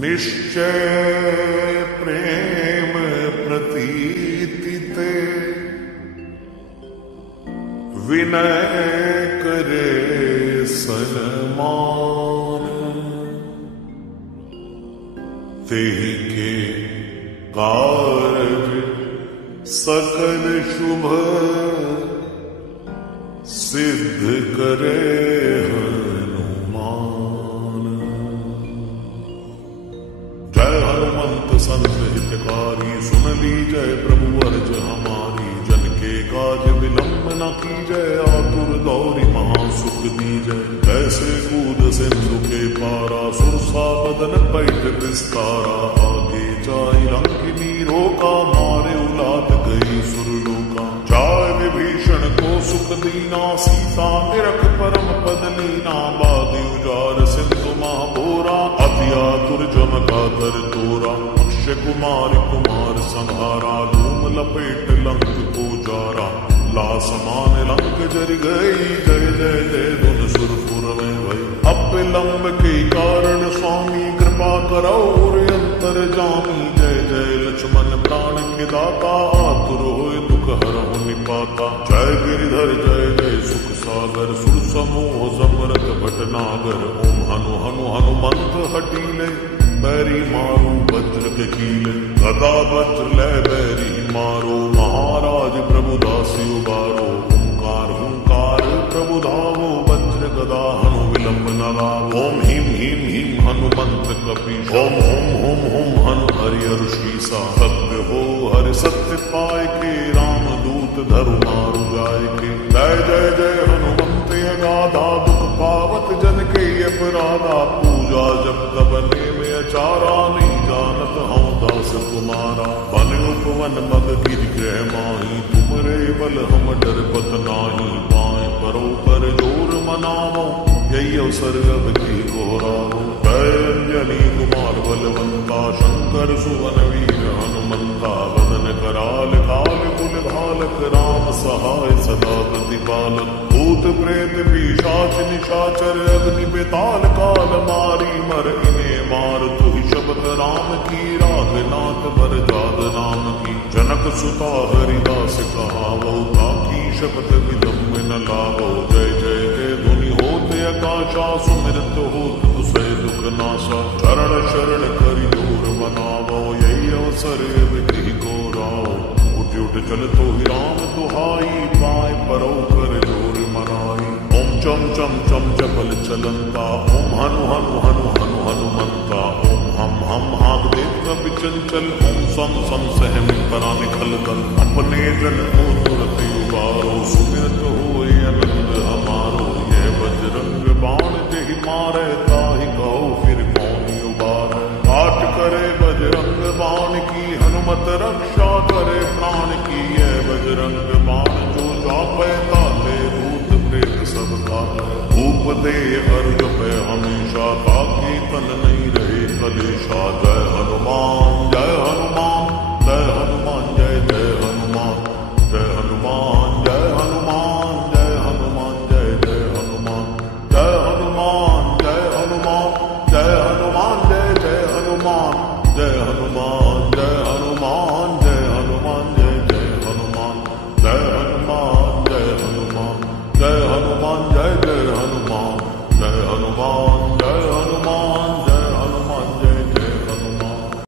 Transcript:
निश्चय प्रेम प्रतीति ते, विनय करे सन्मान। तेहि के कारज सकल शुभ, सिद्ध करे हनुमान। जय हनुमंत संत हितकारी, सुन लीजय प्रभु अर्ज हमारी। जन के काज विलंब न कीजय, आतुर दौरी महासुख दीजय। कैसे कूद सिंधु के पारा, सुरसा बदन पैठ विस्तारा। आगे जाई लंकिनी रोका, मारे उलात गई सुरलोका। जाय विभीषण को सुख दीना, सीता निरख परम पद लीना। बागी उजार सिंधु महाबोरा, अति आतुर जम का तर तोरा। अक्षय कुमार कुमार संहारा, धूम लपेट लंक को जारा। ला समान लंक जर गई, जय जय जय धुन सुरपुर में भई। अब विलंब के कारण स्वामी, कृपा करो अंतर जामी। जय जय लक्ष्मण प्राण के दाता, आतुर होय दुख हरहु निपाता। जय गिरिधर जय जय सुख सागर, सुर समूह समरथ भटनागर। ओम हनु हनु हनुमंत हटीले, बैरी मारू वज्र के कीले। गदा वज्र ले बैरी मारो, महाराज प्रभु दासी उबारो। ओंकार हुंकार प्रभु धावो, वज्र गदा हनु विलंब न लावो। ओम ह्रीं ह्रीं ह्रीं हनुमंत कपीश, ओम हुम हुम हुम हनु हरि ऋषिसा। सत्य हो हरि सत्य पाय के, राम दूत धरु मारु जाय के। जय जय जय हनुमंत अगाधा, दुख पावत जन के अपराधा। पूजा जब तब में अचारा, नहीं जानत हूँ दास तुम्हारा। बन उपवन मग गिर गृह माही, तुमरे बल हम डर पत नाही। पाए परो कर जोर मनावो, यही अवसर अब की घोरावो। जय अंजनी कुमार बलवंता, शंकर सुवन वीर हनुमंता। वदन कराल काल कुल घालक, राम सहाय सदा प्रतिपालक। भूत प्रेत पिशाच निशाचर, अग्नि बेताल काल मारी। मर इन्हें मार तुहि शब्द राम की, राघनाथ बर जाद नाम की। जनक सुता हरिदास कहावो, ताकी शब्द विलंब न लावो। जय जय जय धुनि होते आकाशा, सुमिरत होत तुसै दुख नाशा। चरण शरण करि जोर मनावो, यही अवसर विधि को राव। उठ उठ चल तो ही राम दुहाई, पाए परो कर जोर मनाई। ओम चम चम चम चपल चलंता, ओम हनु हनु हनु हनु हनुमंता। ओम हम हाथ देव कपि चंचल, ओम सम सम सहमि परा निखल कल। अपने जन को तुरत उबारो, सुमिरत होए आनंद हमारो। यह बजरंग बाण जेहि मारे, ताहि कहो फिर कौन उबारे। पाठ करे बजरंग बाण की, हनुमत रक्षा करे प्राण की। यह बजरंग बाण जो जापै, ताते भूत प्रेत सब खाते। धूप दे अर्घ पे हमेशा, ताकि तन नहीं रहे कलेशा। जय हनुमान जय